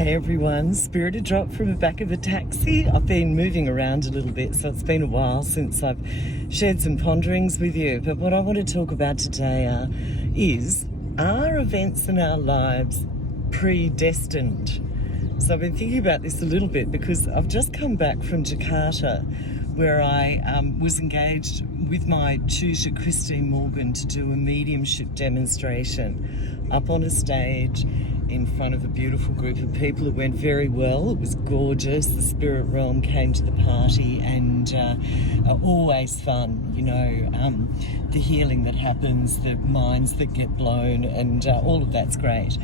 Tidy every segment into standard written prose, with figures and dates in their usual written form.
Hey everyone, Spirited drop from the back of a taxi. I've been moving around a little bit, so it's been a while since I've shared some ponderings with you. But what I want to talk about today are events in our lives predestined? So I've been thinking about this a little bit because I've just come back from Jakarta, where I was engaged with my tutor Christine Morgan to do a mediumship demonstration up on a stage in front of a beautiful group of people. It went very well. It was gorgeous. The spirit realm came to the party, and always fun, the healing that happens, the minds that get blown, and all of that's great.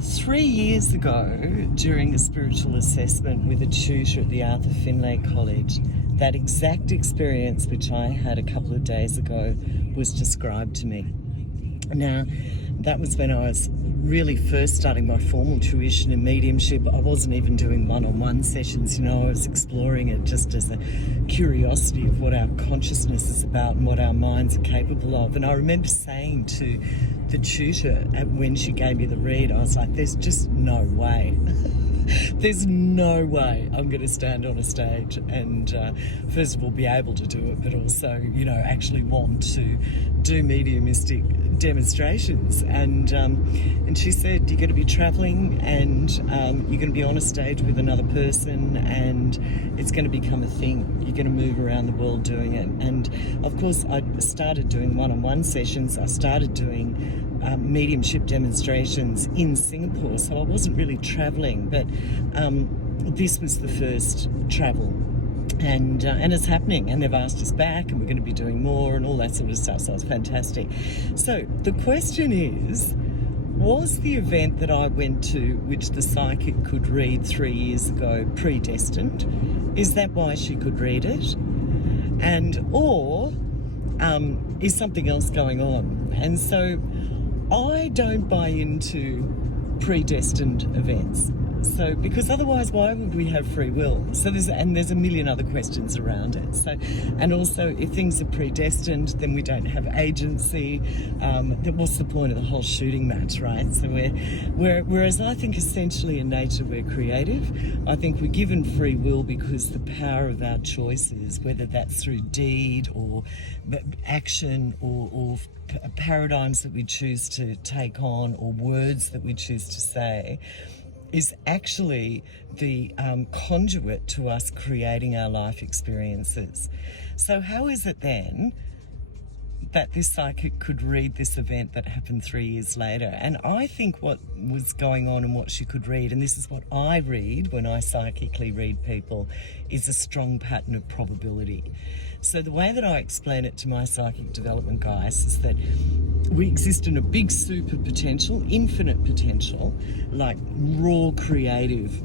3 years ago, during a spiritual assessment with a tutor at the Arthur Finlay College, that exact experience which I had a couple of days ago was described to me. Now, that was when I was really first starting my formal tuition in mediumship. I wasn't even doing one-on-one sessions, I was exploring it just as a curiosity of what our consciousness is about and what our minds are capable of. And I remember saying to the tutor when she gave me the read, I was like, there's just no way. There's no way I'm going to stand on a stage and first of all be able to do it, but also, actually want to do mediumistic demonstrations. And she said, you're going to be traveling and you're going to be on a stage with another person, and it's going to become a thing. You're going to move around the world doing it. And of course, I started doing one-on-one sessions. I started doing mediumship demonstrations in Singapore, so I wasn't really traveling, but this was the first travel, and it's happening, and they've asked us back, and we're going to be doing more and all that sort of stuff, so it's fantastic. So the question is, was the event that I went to, which the psychic could read 3 years ago, predestined? Is that why she could read it? Or is something else going on? And so I don't buy into predestined events. So, because otherwise, why would we have free will? So there's a million other questions around it. So, and also, if things are predestined, then we don't have agency. What's the point of the whole shooting match, right? So whereas I think essentially in nature we're creative. I think we're given free will because the power of our choices, whether that's through deed or action or paradigms that we choose to take on or words that we choose to say, is actually the conduit to us creating our life experiences. So how is it then that this psychic could read this event that happened 3 years later? And I think what was going on and what she could read, and this is what I read when I psychically read people, is a strong pattern of probability. So the way that I explain it to my psychic development guys is that we exist in a big soup of potential, infinite potential, like raw creative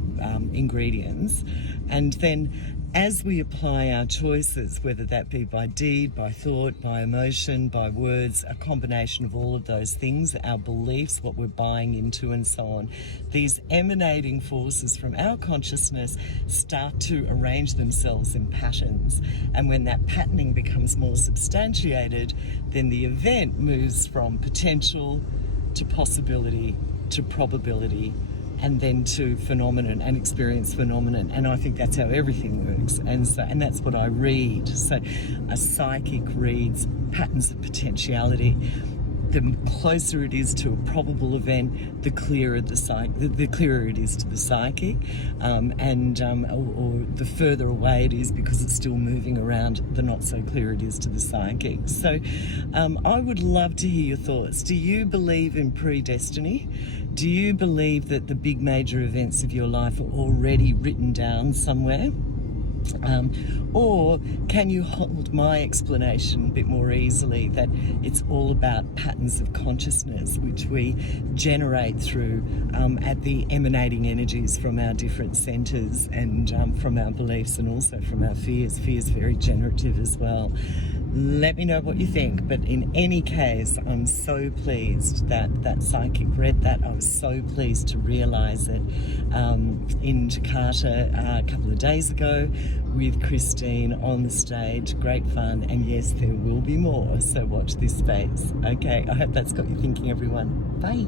ingredients, and then as we apply our choices, whether that be by deed, by thought, by emotion, by words, a combination of all of those things, our beliefs, what we're buying into and so on, these emanating forces from our consciousness start to arrange themselves in patterns. And when that patterning becomes more substantiated, then the event moves from potential to possibility to probability, and then to phenomenon and experience phenomenon. And I think that's how everything works. And that's what I read. So a psychic reads patterns of potentiality. The closer it is to a probable event, the clearer the clearer it is to the psychic, or the further away it is because it's still moving around, the not so clear it is to the psychic. So I would love to hear your thoughts. Do you believe in predestiny? Do you believe that the big major events of your life are already written down somewhere? Or can you hold my explanation a bit more easily, that it's all about patterns of consciousness which we generate through at the emanating energies from our different centres and from our beliefs and also from our fears. Fear's very generative as well. Let me know what you think, but in any case, I'm so pleased that that psychic read that. I was so pleased to realise it in Jakarta a couple of days ago with Christine on the stage. Great fun, and yes, there will be more, so watch this space. Okay, I hope that's got you thinking, everyone. Bye.